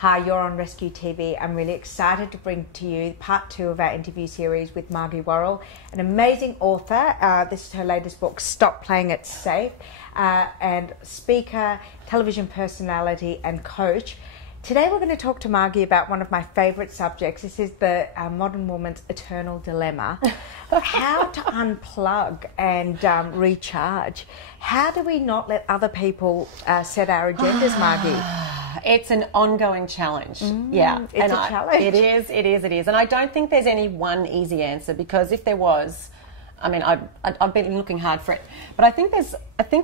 Hi, you're on Rescue TV. I'm really excited to bring to you part 2 of our interview series with Margie Warrell, an amazing author. This is her latest book, Stop Playing It Safe, and speaker, television personality and coach. Today we're going to talk to Margie about one of my favourite subjects. This is the modern woman's eternal dilemma. How to unplug and recharge. How do we not let other people set our agendas, Margie? It's an ongoing challenge. Yeah. It's a challenge. It is. And I don't think there's any one easy answer, because if there was, I mean, I've been looking hard for it. But I think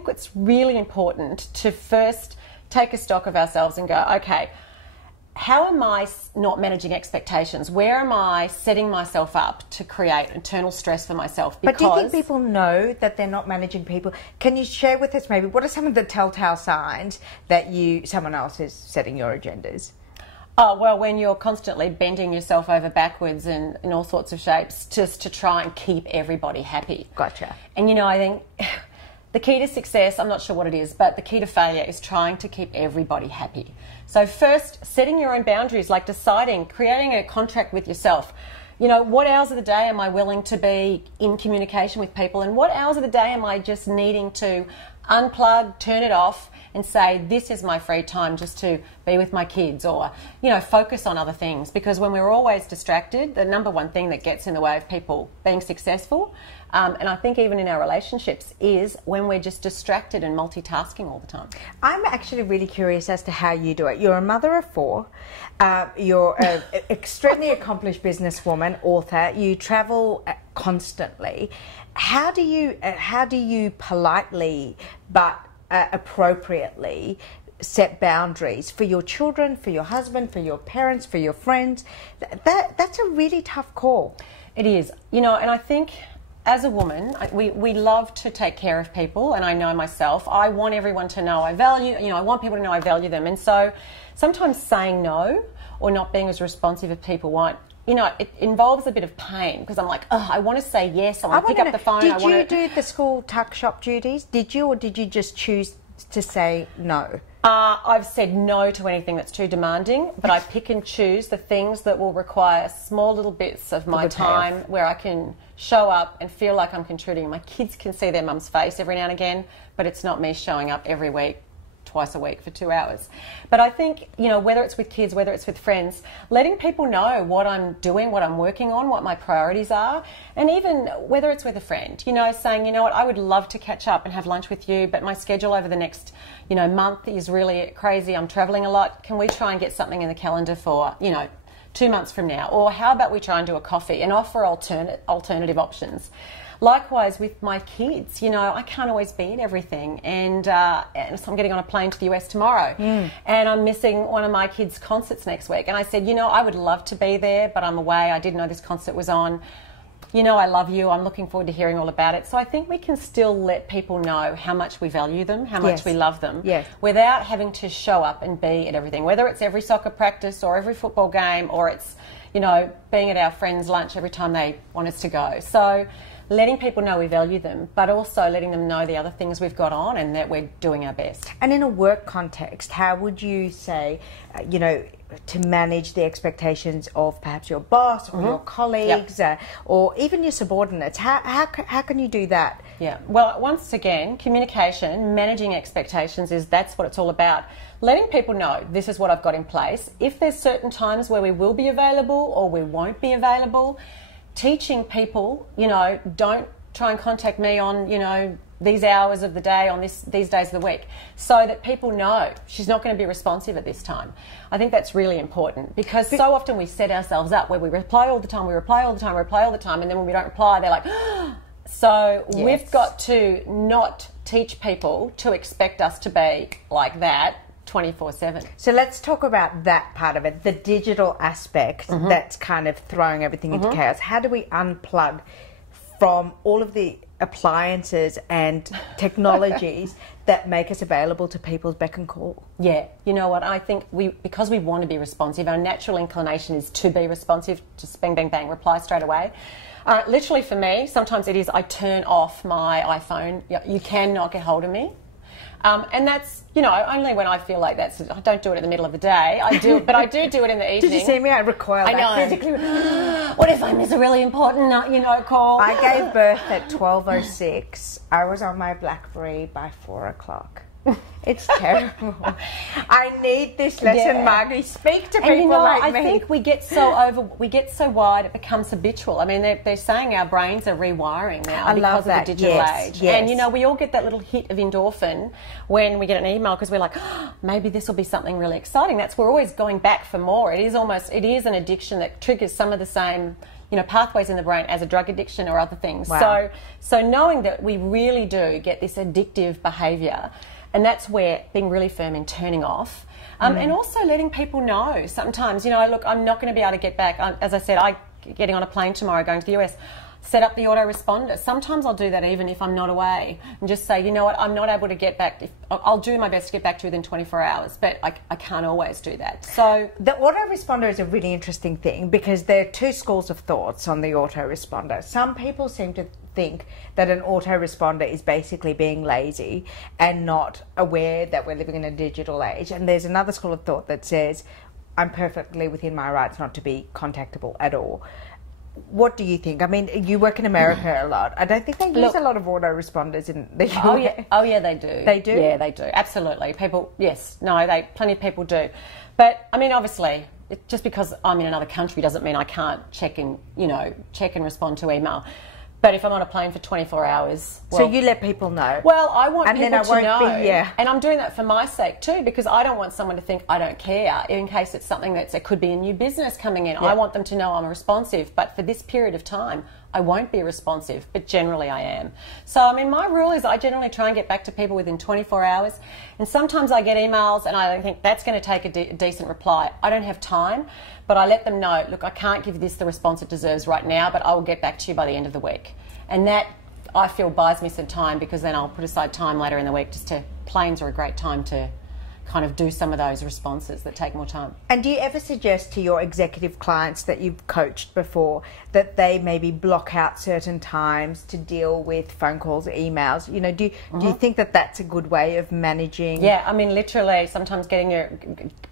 it's really important to first take a stock of ourselves and go, okay, how am I not managing expectations? Where am I setting myself up to create internal stress for myself? But do you think people know that they're not managing people? Can you share with us maybe what are some of the telltale signs that someone else is setting your agendas? Oh, well, when you're constantly bending yourself over backwards and in all sorts of shapes just to try and keep everybody happy. Gotcha. And, you know, I think the key to success, I'm not sure what it is, but the key to failure is trying to keep everybody happy. So first, setting your own boundaries, like deciding, creating a contract with yourself. You know, what hours of the day am I willing to be in communication with people, and what hours of the day am I just needing to unplug, turn it off, and say, this is my free time just to be with my kids, or, you know, focus on other things. Because when we're always distracted, the number one thing that gets in the way of people being successful, and I think even in our relationships, is when we're just distracted and multitasking all the time. I'm actually really curious as to how you do it. You're a mother of 4. You're an extremely accomplished businesswoman, author. You travel constantly. How do you politely but appropriately set boundaries for your children, for your husband, for your parents, for your friends? That's a really tough call. It is. You know, and I think as a woman, we love to take care of people, and I know myself, I want everyone to know I want people to know I value them. And so sometimes saying no or not being as responsive as people want, you know, it involves a bit of pain, because I'm like, oh, I want to say yes, I want to pick up the phone. Did you do the school tuck shop duties? Did you, or did you just choose to say no? I've said no to anything that's too demanding, but I pick and choose the things that will require small little bits of my time where I can show up and feel like I'm contributing. My kids can see their mum's face every now and again, but it's not me showing up every week, twice a week for 2 hours. But I think, you know, whether it's with kids, whether it's with friends, letting people know what I'm doing, what I'm working on, what my priorities are, and even whether it's with a friend, you know, saying, you know what, I would love to catch up and have lunch with you, but my schedule over the next, you know, month is really crazy. I'm traveling a lot. Can we try and get something in the calendar for, you know, 2 months from now? Or how about we try and do a coffee and offer alternative options? Likewise with my kids, you know, I can't always be at everything, and so I'm getting on a plane to the US tomorrow, and I'm missing one of my kids' concerts next week. And I said, you know, I would love to be there, but I'm away. I didn't know this concert was on. You know, I love you. I'm looking forward to hearing all about it. So I think we can still let people know how much we value them, how much we love them, without having to show up and be at everything, whether it's every soccer practice or every football game, or it's, you know, being at our friends' lunch every time they want us to go. So letting people know we value them, but also letting them know the other things we've got on and that we're doing our best. And in a work context, how would you say, you know, to manage the expectations of perhaps your boss or your colleagues, or even your subordinates? How can you do that? Yeah, well, once again, communication, managing expectations, that's what it's all about. Letting people know this is what I've got in place. If there's certain times where we will be available or we won't be available, teaching people, you know, don't try and contact me on, you know, these hours of the day on these days of the week, so that people know she's not going to be responsive at this time. I think that's really important, because so often we set ourselves up where we reply all the time, and then when we don't reply, they're like, so we've got to not teach people to expect us to be like that 24/7. So let's talk about that part of it, the digital aspect that's kind of throwing everything into chaos. How do we unplug from all of the appliances and technologies that make us available to people's beck and call? Yeah, you know what, I think because we want to be responsive, our natural inclination is to be responsive, just bang, bang, bang, reply straight away. Literally for me, sometimes it is I turn off my iPhone. You cannot get hold of me. And that's, you know, only when I feel like that's, I don't do it in the middle of the day. I do, but I do it in the evening. Did you see me? I recoiled. I know. Physically. What if I miss a really important, you know, call? I gave birth at 12:06. I was on my BlackBerry by 4 o'clock. It's terrible. I need this lesson, Margie. Speak to people and, you know, like I me. think we get so wide, it becomes habitual. I mean, they're saying our brains are rewiring now because of the digital age. Yes. And, you know, we all get that little hit of endorphin when we get an email because we're like, oh, maybe this will be something really exciting. We're always going back for more. It is an addiction that triggers some of the same, you know, pathways in the brain as a drug addiction or other things. Wow. So knowing that we really do get this addictive behaviour, and that's where being really firm in turning off, and also letting people know. Sometimes, you know, look, I'm not going to be able to get back. As I said, I'm getting on a plane tomorrow, going to the US. Set up the autoresponder. Sometimes I'll do that even if I'm not away, and just say, you know what, I'm not able to get back. I'll do my best to get back to you within 24 hours, but I can't always do that. So the autoresponder is a really interesting thing because there are two schools of thoughts on the autoresponder. Some people seem to think that an autoresponder is basically being lazy and not aware that we're living in a digital age. And there's another school of thought that says, I'm perfectly within my rights not to be contactable at all. What do you think? I mean, you work in America a lot. I don't think they use a lot of autoresponders in the US. Oh yeah, they do. They do? Yeah, they do. Absolutely. People, yes. No, plenty of people do. But, I mean, obviously, just because I'm in another country doesn't mean I can't check and respond to email. But if I'm on a plane for 24 hours... Well, so you let people know? Well, I want people to know. Yeah. And I'm doing that for my sake too, because I don't want someone to think I don't care in case it's something it could be a new business coming in. Yeah. I want them to know I'm responsive. But for this period of time, I won't be responsive, but generally I am. So, I mean, my rule is I generally try and get back to people within 24 hours. And sometimes I get emails and I think that's going to take a decent reply. I don't have time, but I let them know, look, I can't give this the response it deserves right now, but I will get back to you by the end of the week. And that, I feel, buys me some time because then I'll put aside time later in the week planes are a great time to kind of do some of those responses that take more time. And do you ever suggest to your executive clients that you've coached before that they maybe block out certain times to deal with phone calls or emails? You know, do you think that that's a good way of managing? Yeah, I mean, literally sometimes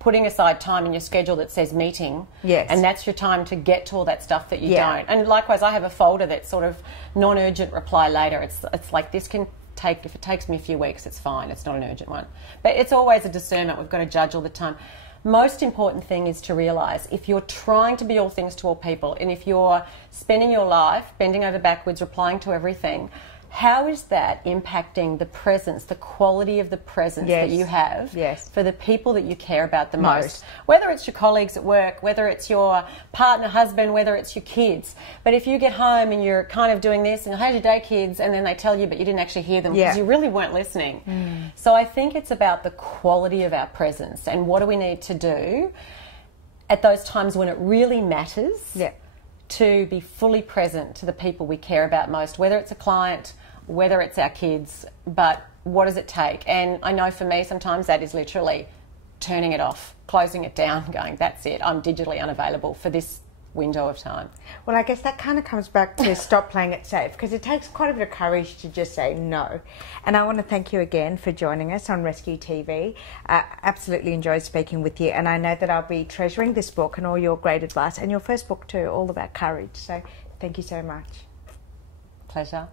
putting aside time in your schedule that says meeting, yes, and that's your time to get to all that stuff that you don't. And likewise, I have a folder that's sort of non-urgent, reply later. It's like this can take, if it takes me a few weeks, it's fine. It's not an urgent one. But it's always a discernment. We've got to judge all the time. Most important thing is to realise if you're trying to be all things to all people and if you're spending your life bending over backwards, replying to everything, how is that impacting the presence, the quality of the presence that you have for the people that you care about the most? Whether it's your colleagues at work, whether it's your partner, husband, whether it's your kids. But if you get home and you're kind of doing this and how's your day, kids, and then they tell you but you didn't actually hear them because you really weren't listening. So I think it's about the quality of our presence and what do we need to do at those times when it really matters to be fully present to the people we care about most, whether it's a client, whether it's our kids, but what does it take? And I know for me sometimes that is literally turning it off, closing it down, going, that's it, I'm digitally unavailable for this window of time. Well, I guess that kind of comes back to stop playing it safe because it takes quite a bit of courage to just say no. And I want to thank you again for joining us on Rescue TV. Absolutely enjoyed speaking with you, and I know that I'll be treasuring this book and all your great advice and your first book too, all about courage. So thank you so much. Pleasure.